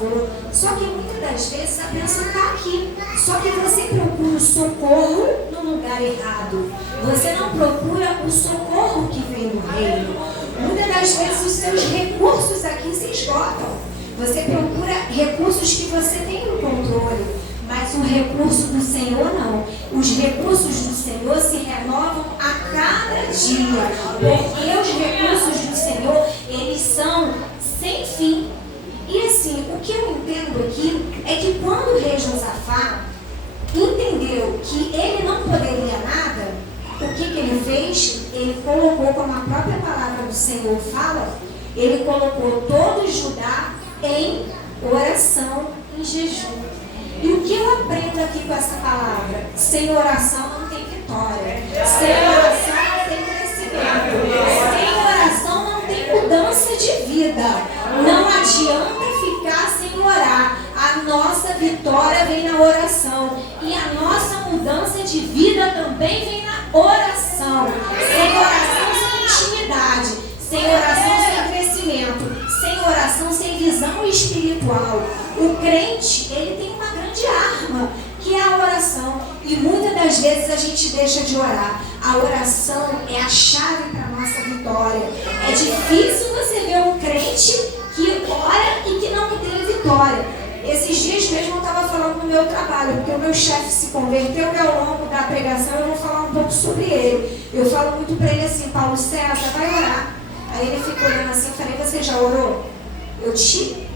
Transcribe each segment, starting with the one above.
favor. Só que muitas das vezes a bênção está aqui. Só que você procura o socorro no lugar errado. Você não procura o socorro que vem do reino. Muitas das vezes os seus recursos aqui se esgotam. Você procura recursos que você tem no controle. Mas o recurso do Senhor não. Os recursos do Senhor se renovam a cada dia. Porque os recursos do Senhor, eles são sem fim. E assim, o que eu entendo aqui é que quando o rei Josafá entendeu que ele não poderia nada, o que ele fez? Ele colocou, como a própria palavra do Senhor fala, ele colocou todo Judá em oração, em jejum. E o que eu aprendo aqui com essa palavra? Sem oração não tem vitória. Sem oração não tem crescimento. Sem oração não tem mudança de vida. Não adianta ficar sem orar. A nossa vitória vem na oração. E a nossa mudança de vida também vem na oração. Sem oração, sem intimidade. Sem oração, sem crescimento. Sem oração, sem visão espiritual. O crente, ele tem uma grande arma, que é a oração. E muitas das vezes a gente deixa de orar. A oração é a chave para a nossa vitória. É difícil você ver um crente que ora e que não tem vitória. Esses dias mesmo eu estava falando no meu trabalho, porque o meu chefe se converteu e ao longo da pregação eu vou falar um pouco sobre ele. Eu falo muito para ele assim: Paulo César, vai orar. Aí ele ficou olhando assim, eu falei: você já orou? Eu te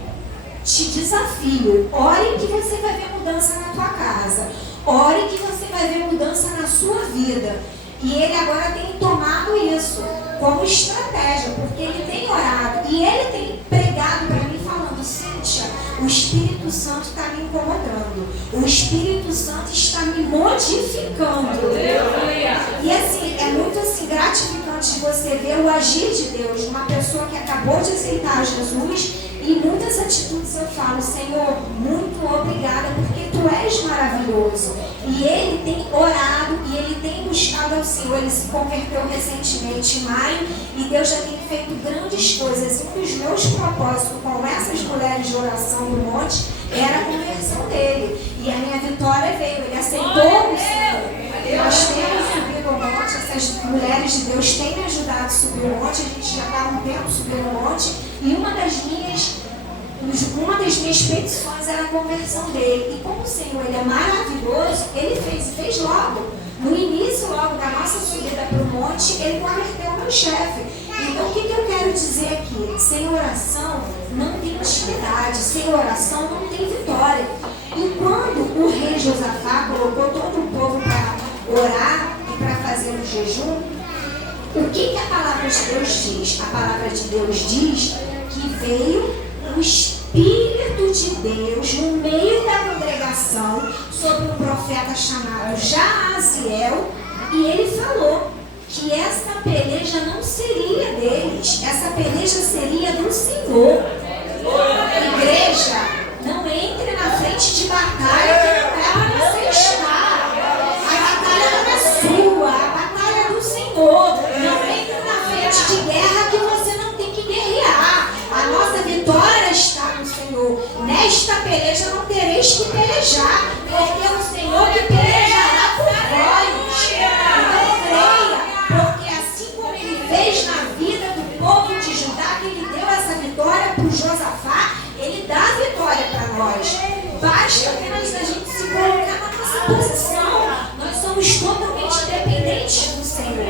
desafio, ore que você vai ver mudança na tua casa, ore que você vai ver mudança na sua vida. E ele agora tem tomado isso como estratégia, porque ele tem orado e ele tem pregado para mim falando: Cíntia, o Espírito Santo está me incomodando, o Espírito Santo está me modificando. E assim, é muito assim, gratificante de você ver o agir de Deus, uma pessoa que acabou de aceitar Jesus. E muitas atitudes eu falo: Senhor, muito obrigada, porque Tu és maravilhoso. E ele tem orado e ele tem buscado ao Senhor. Ele se converteu recentemente em maio e Deus já tem feito grandes coisas. Um dos meus propósitos com essas mulheres de oração do monte era a conversão dele. E a minha vitória veio, ele aceitou o Senhor. Nós temos subido o monte, essas mulheres de Deus têm me ajudado a subir o monte. A gente já está há um tempo subindo o monte. E uma das minhas petições era a conversão dele. E como o Senhor, ele é maravilhoso, ele fez logo. No início logo da nossa subida para o monte, ele converteu o meu chefe. Então o que eu quero dizer aqui? Sem oração não tem intimidade, sem oração não tem vitória. E quando o rei Josafá colocou todo o povo para orar e para fazer um jejum, o que a palavra de Deus diz? A palavra de Deus diz que veio o Espírito de Deus no meio da congregação sobre um profeta chamado Jaaziel, e ele falou que essa peleja não seria deles, essa peleja seria do Senhor. Igreja, não entre na frente de batalha que não é para você estar. A batalha não é sua, a batalha é do Senhor. Não entre na frente de guerra que você não tem que guerrear. A nossa vitória está no Senhor. Nesta peleja não tereis que pelejar, porque é o Senhor que pelejará por vós. Então creia, porque assim como ele fez na vida do povo de Judá, que ele deu essa vitória para o Josafá, ele dá a vitória para nós. Basta apenas a gente se colocar na nossa posição. Nós somos totalmente dependentes do Senhor.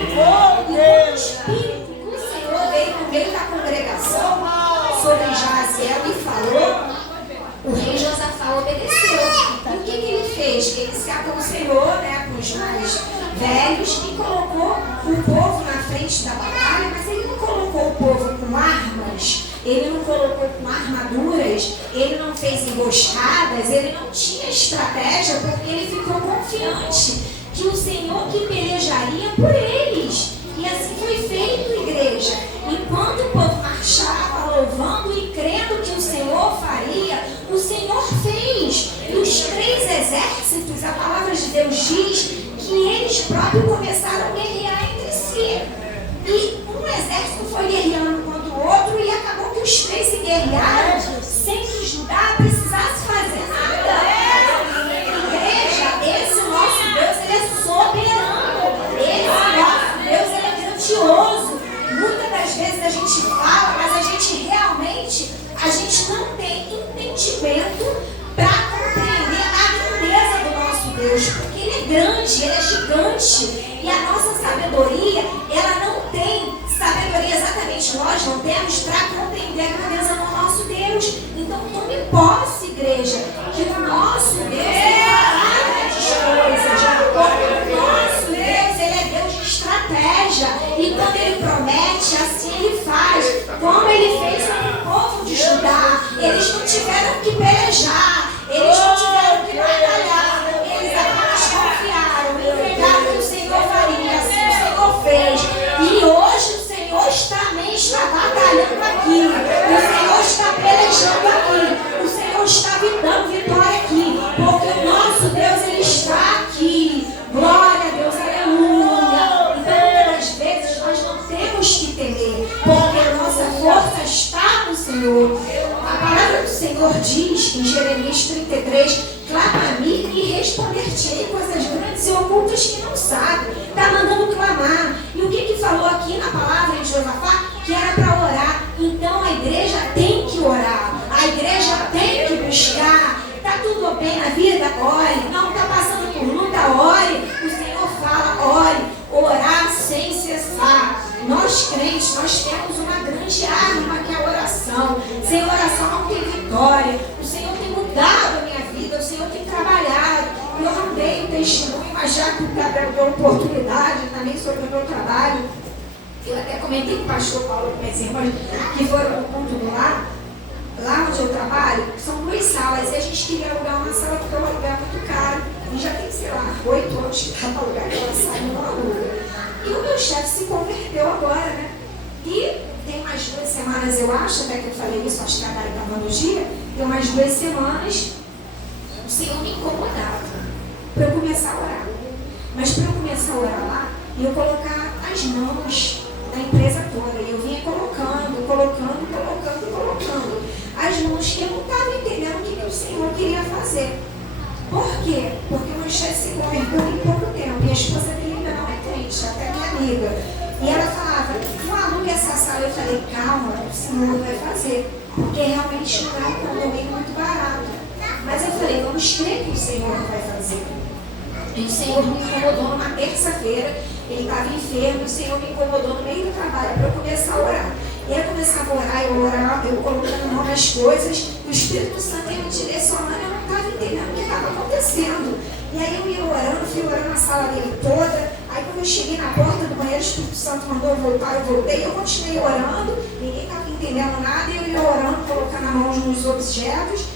E o Espírito do Senhor veio no meio da congregação sobre Jaaziel e falou, o rei Josafá obedeceu. E o que ele fez? Ele se aconselhou, com os mais velhos e colocou o povo na frente da batalha, mas ele não colocou o povo com armas, ele não colocou com armaduras, ele não fez emboscadas, ele não tinha estratégia, porque ele ficou confiante que o Senhor que pelejaria por eles. E assim foi feito, igreja. Enquanto o povo marchava, louvando e crendo que o Senhor faria, o Senhor fez. E os 3 exércitos, a palavra de Deus diz que eles próprios começaram a guerrear entre si. E um exército foi guerreando contra o outro e acabou que os 3 se guerrearam sem que Judá sabedoria, ela não tem sabedoria exatamente, nós não temos para compreender a grandeza do nosso Deus. Então tome posse, igreja, que o nosso Deus é grandes coisas, porque o nosso Deus, ele é Deus de estratégia, e quando ele promete, assim ele faz, como ele fez com o povo de Judá. Eles não tiveram que pelejar, eles não tiveram que batalhar, eles apenas confiaram, entregaram que o Senhor faria, assim o Senhor fez. E hoje o Senhor também está batalhando aqui, o Senhor está pelejando aqui, o Senhor está me dando vitória aqui, porque o nosso Deus, ele está aqui. Glória a Deus, aleluia. Então, muitas vezes nós não temos que temer, porque a nossa força está no Senhor. A palavra do Senhor diz em Jeremias 33, clama a mim e responder-te-ei coisas grandes e ocultas que não sabe. Está mandando clamar. E o que falou aqui na palavra de Josafá? Que era para orar. Então a igreja tem que orar. A igreja tem que buscar. Está tudo bem na vida? Ore. Não está passando por luta? Ore. O Senhor fala, ore. Orar sem cessar. Nós crentes, nós temos uma grande arma que é a oração. Sem oração não tem vitória. O Senhor tem mudado a minha vida. O Senhor tem trabalhado. Eu não dei o testemunho, mas já que o Gabriel deu oportunidade também sobre o meu trabalho, eu até comentei com o pastor Paulo com minhas irmãs que foram no culto do lar, lá onde eu trabalho, são 2 salas, e a gente queria alugar uma sala porque o aluguel é muito caro, e já tem, sei lá, 8 anos que está para alugar aquela sala e não aluga. E o meu chefe se converteu agora, né? E tem umas 2 semanas, eu acho, até que eu falei isso, acho que a Dai estava no dia, tem umas 2 semanas, o Senhor me incomodava para eu começar a orar. Mas para eu começar a orar lá, eu colocar as mãos da empresa toda. E eu vinha colocando as mãos, que eu não estava entendendo o que o Senhor queria fazer. Por quê? Porque o meu chefe se converteu em pouco tempo. E a esposa dele ainda não é crente, até minha amiga. E ela falava, não alugue essa sala. Eu falei, calma, o Senhor vai fazer. Porque realmente não é um condomínio muito barato. Mas eu falei, vamos crer que o Senhor vai fazer. E o Senhor me incomodou numa terça-feira, ele estava enfermo, o Senhor me incomodou no meio do trabalho para eu começar a orar. E eu começava a orar, eu colocando mão nas coisas, o Espírito Santo ia me direcionando, eu não estava entendendo o que estava acontecendo. E aí eu ia orando, fui orando a sala dele toda, aí quando eu cheguei na porta do banheiro, o Espírito Santo mandou eu voltar, eu voltei, eu continuei orando, ninguém estava entendendo nada, e eu ia orando, colocando a mão nos objetos.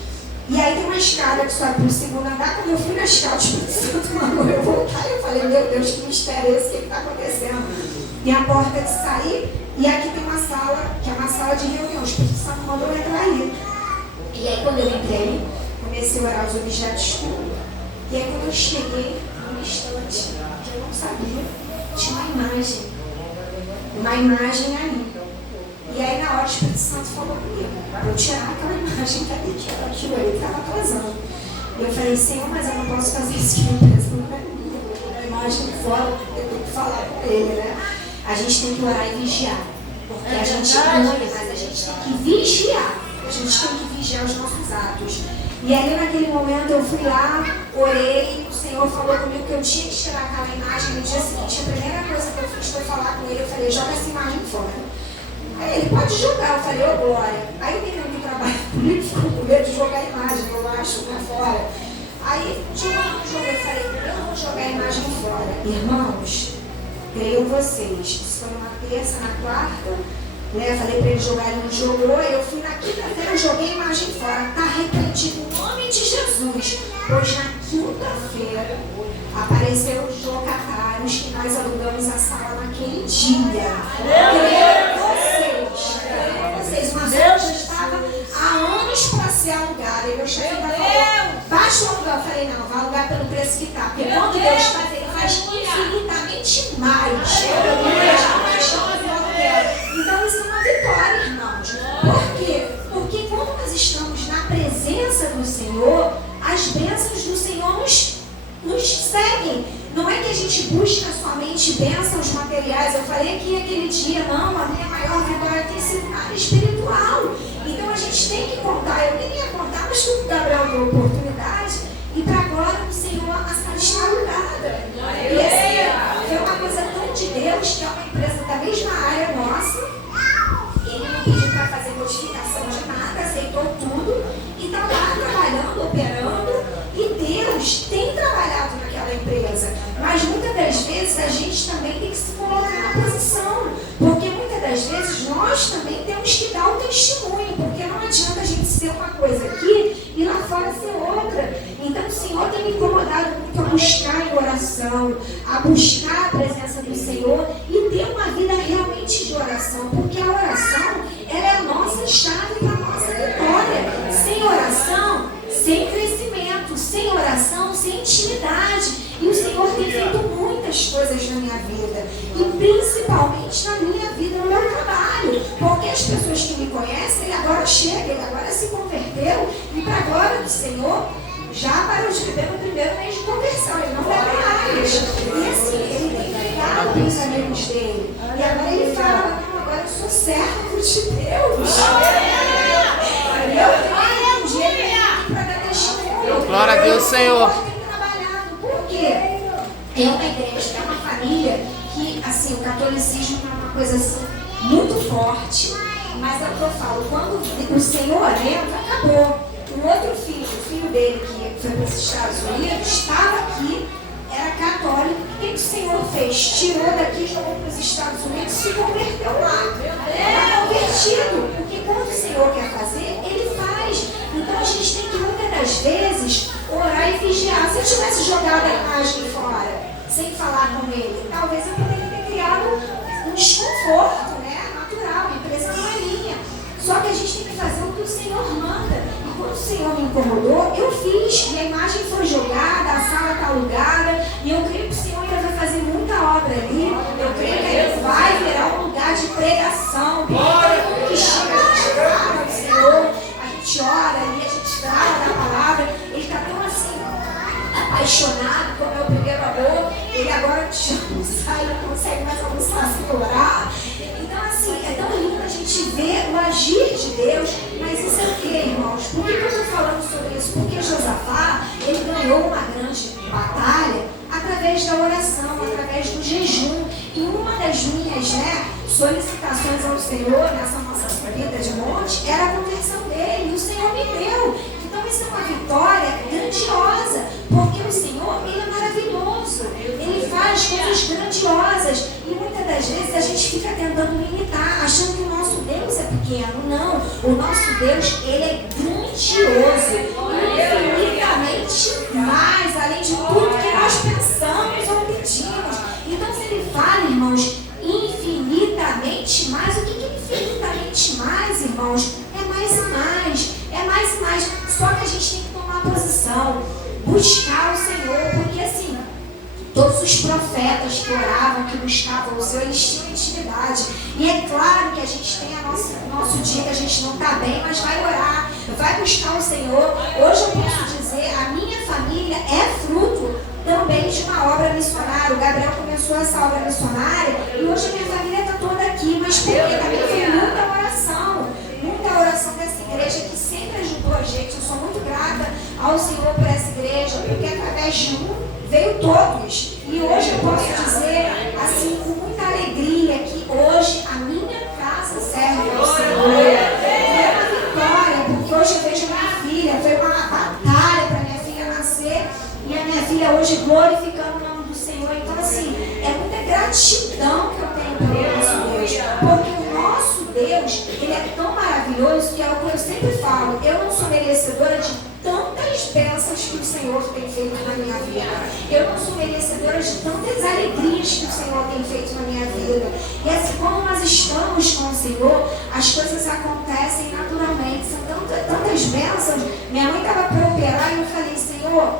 E aí tem uma escada que sobe para o segundo andar. Quando eu fui na escada, o Espírito Santo mandou eu voltar. E eu falei, meu Deus, que mistério é esse? O que está acontecendo? Tem a porta de sair. E aqui tem uma sala, que é uma sala de reunião. O Espírito Santo mandou eu entrar ali. E aí quando eu entrei, comecei a orar os objetos tudo. E aí quando eu cheguei, num instante, que eu não sabia, tinha uma imagem. Uma imagem ali. E aí na hora o Espírito Santo falou comigo, para eu tirar aquela imagem que ali, que era aquilo ali que estava atrasando. E eu falei, Senhor, mas eu não posso fazer isso que a empresa não é minha. A imagem fora, eu tenho que falar com ele, né? A gente tem que orar e vigiar. Porque a gente ora, mas a gente tem que vigiar. A gente tem que vigiar os nossos atos. E aí naquele momento eu fui lá, orei, o Senhor falou comigo que eu tinha que tirar aquela imagem. No dia seguinte, a primeira coisa que eu fiz foi falar com ele, eu falei, joga essa imagem fora. Aí ele pode jogar, eu falei, ô glória. Aí o menino que trabalha comigo ficou com medo de jogar a imagem, eu acho, pra fora. Aí joguei, eu falei, eu vou jogar a imagem fora. Irmãos, creio vocês. Isso foi uma terça, na quarta, né? Falei pra ele jogar, ele não jogou. Aí eu fui na quinta-feira, eu joguei a imagem fora. Tá repreendido o nome de Jesus. Pois na quinta-feira apareceram os locatários que nós alugamos a sala naquele dia. Creio vocês, uma sala já estava há anos para ser alugada. E meu chefe ainda falou, baixa o aluguel. Eu falei, não, vai alugar pelo preço que está. Porque quando Deus faz, ele faz infinitamente mais. Então isso é uma vitória, irmãos. Por quê? Porque quando nós estamos na presença do Senhor, as bênçãos do Senhor nos seguem. Não é que a gente busca somente bênçãos materiais. Eu falei aqui aquele dia, não, a minha maior vitória tem sido na área espiritual. Então a gente tem que contar. Eu nem ia contar, mas como o Gabriel deu oportunidade, e para agora o Senhor, a sala está alugada. E assim, foi uma coisa tão de Deus. mesma área nossa. Ele não pediu para fazer modificação de nada, aceitou tudo e está lá trabalhando, operando. E Deus tem trabalhado naquela empresa. Mas muitas das vezes a gente também tem que se colocar na posição. Porque muitas das vezes nós também temos que dar o testemunho. Porque não adianta a gente ser uma coisa aqui e lá fora ser outra. Então o Senhor tem me incomodado muito a buscar em oração, a buscar a presença do Senhor e ter uma vida realmente de oração. Porque a oração, ela é a nossa chave para a nossa vitória. Sem oração, sem crescimento, sem oração, sem intimidade. E o Senhor tem feito muitas coisas na minha vida. E principalmente na minha vida, no meu trabalho. Porque as pessoas que me conhecem, ele agora chega, ele agora se converteu. E para a glória do Senhor, já parou de viver no primeiro mês de conversão. Ele não bebe mais. E assim, ele tem pregado com os amigos dele. E agora ele fala, não, agora eu sou servo de Deus. Eu tenho um dia para dar testemunho. Glória a Deus, Senhor. Por quê? É uma igreja, é uma família que, assim, o catolicismo é uma coisa assim, muito forte, mas é o que eu falo, quando o Senhor entra, acabou. O outro filho, o filho dele que foi para os Estados Unidos, estava aqui, era católico. O que o Senhor fez? Tirou daqui, jogou para os Estados Unidos e se converteu lá. Era convertido, porque quando o Senhor quer fazer, ele faz. Então a gente tem que muitas das vezes orar e vigiar. Se eu tivesse jogado a imagem fora, sem falar com ele, talvez eu poderia ter criado um desconforto, né? Natural, uma impressão não é minha. Só que a gente tem que fazer o que o Senhor manda. E quando o Senhor me incomodou, eu fiz. E a imagem foi jogada, a sala está alugada. E eu creio que o Senhor ainda vai fazer muita obra ali. Eu creio que ele vai virar um lugar de pregação. Porque que chega, a gente fala do Senhor, a gente ora ali, a gente fala da palavra. Ele está tão assim, apaixonado, como é o primeiro amor. Ele agora já não sai, não consegue mais almoçar sem orar. Então, assim, é tão lindo a gente ver o agir de Deus, mas isso é o que, irmãos? Por que eu estou falando sobre isso? Porque Josafá, ele ganhou uma grande batalha através da oração, através do jejum. E uma das minhas, solicitações ao Senhor nessa nossa subida de monte era a conversão dele, e o Senhor me deu. Então, isso é uma vitória grandiosa, porque o Senhor, ele é maravilhoso, ele faz coisas grandiosas. E muitas das vezes a gente fica tentando limitar, achando que o nosso Deus é pequeno. Não, o nosso Deus, ele é grandioso, infinitamente mais, além de tudo que nós pensamos ou pedimos. Então, se ele fala, irmãos, infinitamente mais, o que é infinitamente mais, irmãos? É mais e mais, é mais e mais. Só que a gente tem que tomar posição, buscar o Senhor, porque assim, todos os profetas que oravam, que buscavam o Senhor, eles tinham intimidade. E é claro que a gente tem nosso dia que a gente não está bem, mas vai orar, vai buscar o Senhor. Hoje eu posso dizer, a minha família é fruto também de uma obra missionária. O Gabriel começou essa obra missionária e hoje a minha família está toda aqui, mas porque também foi muita oração dessa igreja que sempre ajudou a gente. Eu sou muito grata ao Senhor por essa igreja, porque através de um veio todos. E hoje eu posso dizer, assim, com muita alegria, que hoje a minha casa serve ao Senhor. É uma vitória, porque hoje eu vejo a minha filha, foi uma batalha para minha filha nascer, e a minha filha hoje glorificando o nome do Senhor. Então, assim, é muita gratidão que eu tenho pelo nosso Deus, porque o nosso Deus, ele é tão maravilhoso que é o que eu sempre falo, eu não sou merecedora de tantas bênçãos que o Senhor tem feito na minha vida. Eu não sou merecedora de tantas alegrias que o Senhor tem feito na minha vida. E assim, quando nós estamos com o Senhor, as coisas acontecem naturalmente. São tantas bênçãos. Minha mãe estava para operar e eu falei, Senhor,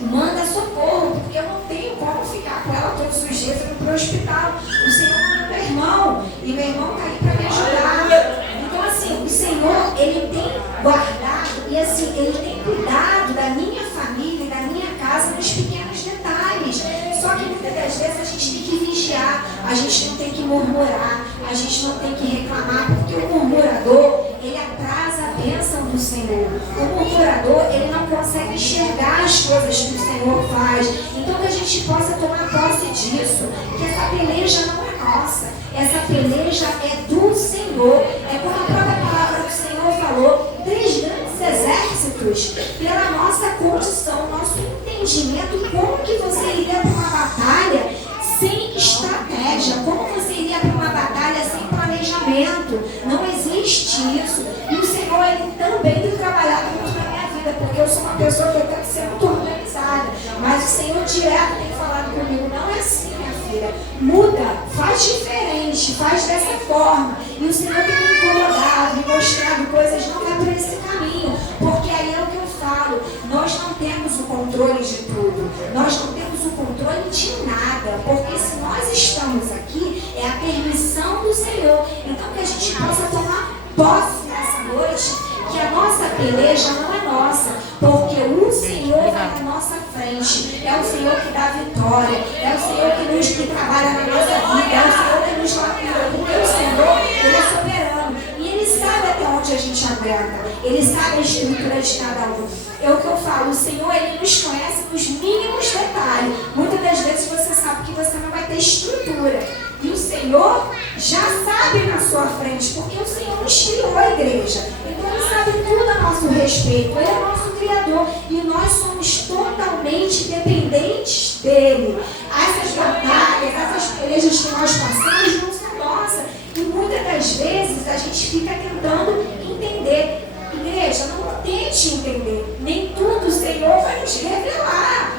manda socorro, porque eu não tenho como ficar com ela todos os dias indo para o hospital. O Senhor manda meu irmão, e meu irmão está aí para me ajudar. Então, assim, o Senhor, ele tem guardado, e assim, ele tem cuidado da minha família e da minha casa nos pequenos detalhes. Só que muitas das vezes a gente tem que vigiar, a gente não tem que murmurar, a gente não tem que reclamar, porque o murmurador, ele atrasa a bênção do Senhor. O murmurador, ele não consegue enxergar as coisas que o Senhor faz. Então que a gente possa tomar posse disso, que essa peleja não é nossa. Essa peleja é do Senhor. É como a própria palavra do Senhor falou, 3 grandes exércitos, pela nossa condição, nosso entendimento, como que você iria para uma batalha sem estratégia, como você iria para uma batalha sem planejamento. Não existe isso. E o Senhor, Ele também tem trabalhado muito na minha vida, porque eu sou uma pessoa que eu tenho que ser muito organizada, mas o Senhor direto tem falado comigo, não é assim, minha filha, muda, faz diferente, faz dessa forma. E o Senhor tem me incomodado, me mostrado coisas, não é por esse caminho, porque aí é o que eu falo, nós não temos o controle de tudo, nós não temos o controle de nada, porque se nós estamos aqui, é a permissão do Senhor. Então que a gente possa tomar posse nessa noite, que a nossa peleja não é nossa, porque o Senhor vai na nossa frente, é o Senhor que dá vitória, é o Senhor que trabalha na nossa vida, é o Senhor que nos lapida, porque o Senhor, Ele é soberano, e Ele sabe até onde a gente aguenta, Ele sabe a estrutura de cada um. É o que eu falo, o Senhor, Ele nos conhece nos mínimos detalhes. Muitas das vezes você sabe que você não vai ter estrutura, e o Senhor já sabe na sua frente, porque o Senhor nos criou a igreja. Então Ele sabe tudo a nosso respeito. Ele é o nosso Criador. E nós somos totalmente dependentes dEle. Essas batalhas, essas pelejas que nós passamos não são nossas. E muitas das vezes a gente fica tentando entender. Igreja, não tente entender. Nem tudo o Senhor vai nos revelar.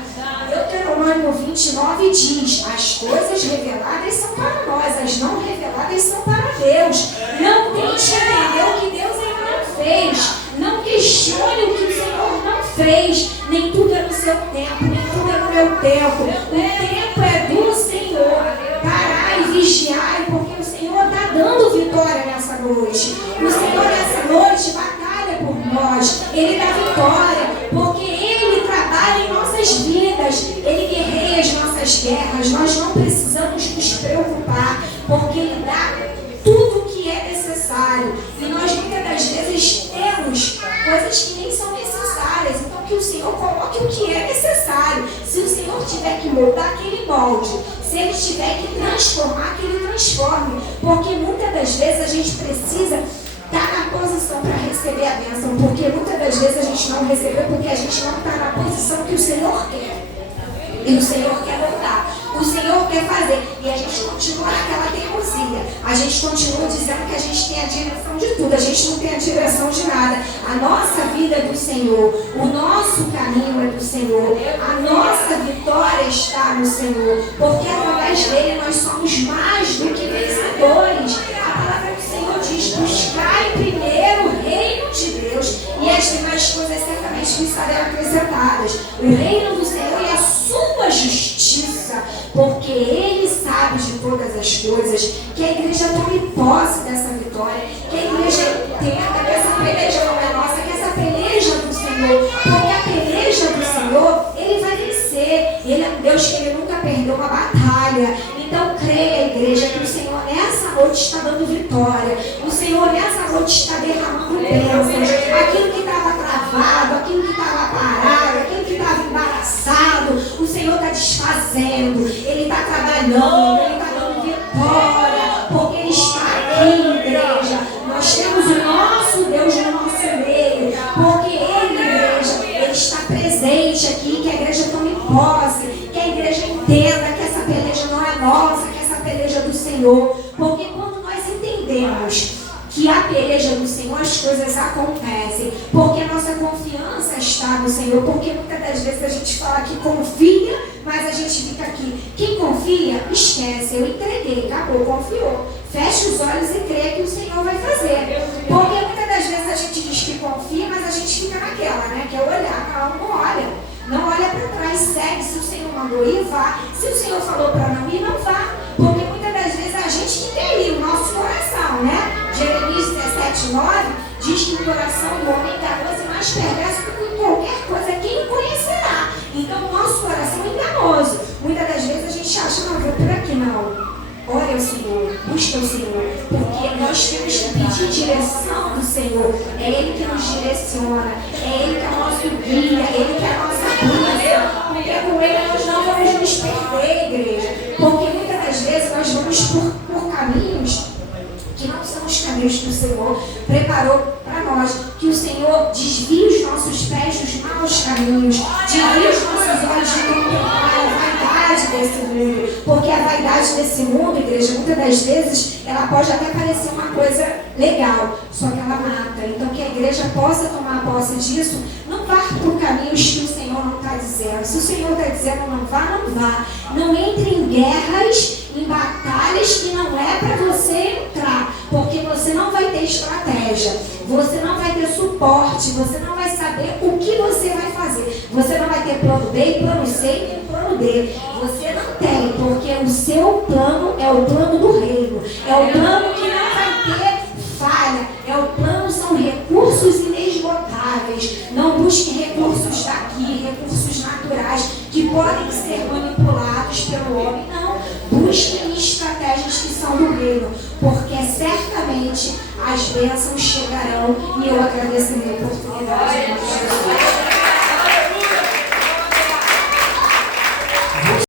Deuteronômio 29 diz, as coisas reveladas são para nós, as não reveladas são para Deus. Não tente entender o que Deus ainda não fez. Não questione o que o Senhor não fez. Nem tudo é no seu tempo, nem tudo é no meu tempo. O tempo é do Senhor. Parai e vigiai, porque o Senhor está dando vitória nessa noite. O Senhor nessa noite batalha por nós. Ele dá vitória, porque Ele trabalha em nossas vidas. Ele guerreia as nossas guerras. Nós não precisamos nos preocupar, porque Ele dá tudo o que é necessário. E nós muitas das vezes temos coisas que nem são necessárias. Então que o Senhor coloque o que é necessário. Se o Senhor tiver que moldar, que Ele molde. Se Ele tiver que transformar, que Ele transforme. Porque muitas das vezes a gente precisa estar na posição para receber a bênção. Porque muitas das vezes a gente não recebeu porque a gente não está na posição que o Senhor quer. E o Senhor quer voltar. O Senhor quer fazer. E a gente continua naquela teimosia. A gente continua dizendo que a gente tem a direção de tudo. A gente não tem a direção de nada. A nossa vida é do Senhor. O nosso caminho é do Senhor. A nossa vitória está no Senhor. Porque através dele nós somos mais do que vencedores. A palavra do Senhor diz, buscai primeiro o reino de Deus. E as demais coisas certamente lhe serão acrescentadas. O reino do Senhor e a sua justiça, porque Ele sabe de todas as coisas. Que a igreja tome posse dessa vitória, que a igreja entenda que essa peleja não é nossa, que essa peleja é do Senhor, porque a peleja do Senhor, Ele vai vencer. Ele é um Deus que Ele nunca perdeu uma batalha. Então creia, igreja, que o Senhor nessa noite está dando vitória. O Senhor nessa noite está derramando bênçãos. Aquilo que estava travado, aquilo que estava parado, aquilo que estava embaraçado, o Senhor está desfazendo. Ele está trabalhando, Ele está dando vitória, porque Ele está aqui, igreja. Nós temos o nosso Deus no nosso meio, porque Ele, igreja, Ele está presente aqui. Que a igreja tome posse, que a igreja entenda que essa peleja não é nossa, que essa peleja é do Senhor. Porque quando nós entendemos que a peleja do Senhor, as coisas acontecem, porque a nossa confiança está no Senhor. Porque muitas das vezes a gente fala que confia, mas a gente fica aqui. Quem confia, esquece. Eu entreguei, acabou, confiou. Fecha os olhos e crê que o Senhor vai fazer. Porque muitas das vezes a gente diz que confia, mas a gente fica naquela, né? Que é olhar, não olha. Não olha para trás, segue. Se o Senhor mandou ir, vá. Se o Senhor falou para não ir, não vá. Porque muitas das vezes a gente que tem ali o nosso coração, né? Jeremias 17:9 diz que o coração do homem é enganoso e mais perverso do que qualquer coisa, quem o conhecerá. Então o nosso coração é enganoso. Muitas das vezes a gente acha, não, vou por aqui, não. Ore ao Senhor, busca o Senhor, porque nós temos que pedir direção do Senhor. É Ele que nos direciona, é Ele que é o nosso guia, é Ele que é a nossa bússola. Porque com Ele nós não vamos nos perder, igreja. Porque muitas das das vezes nós vamos por caminhos que não são os caminhos que o Senhor preparou para nós, que o Senhor desvie os nossos pés dos maus caminhos, desvie os nossos olhos de contemplar a vaidade desse mundo, porque a vaidade desse mundo, igreja, muitas das vezes, ela pode até parecer uma coisa legal, só que ela mata. Então que a igreja possa tomar posse disso, não vá por caminhos que o Senhor não está dizendo. Se o Senhor está dizendo não vá, não vá. Não entre em guerras, em batalhas que não é para você entrar, porque você não vai ter estratégia, você não vai ter suporte, você não vai saber o que você vai fazer, você não vai ter plano B, plano C e plano D, você não tem, porque o seu plano é o plano do reino, é o plano que não vai ter falha, é o plano, são recursos inesgotáveis. Não busque recursos daqui, recursos naturais que podem ser manipulados pelo homem, não. Busquem estratégias que são do reino, porque certamente as bênçãos chegarão, e eu agradeço a minha oportunidade.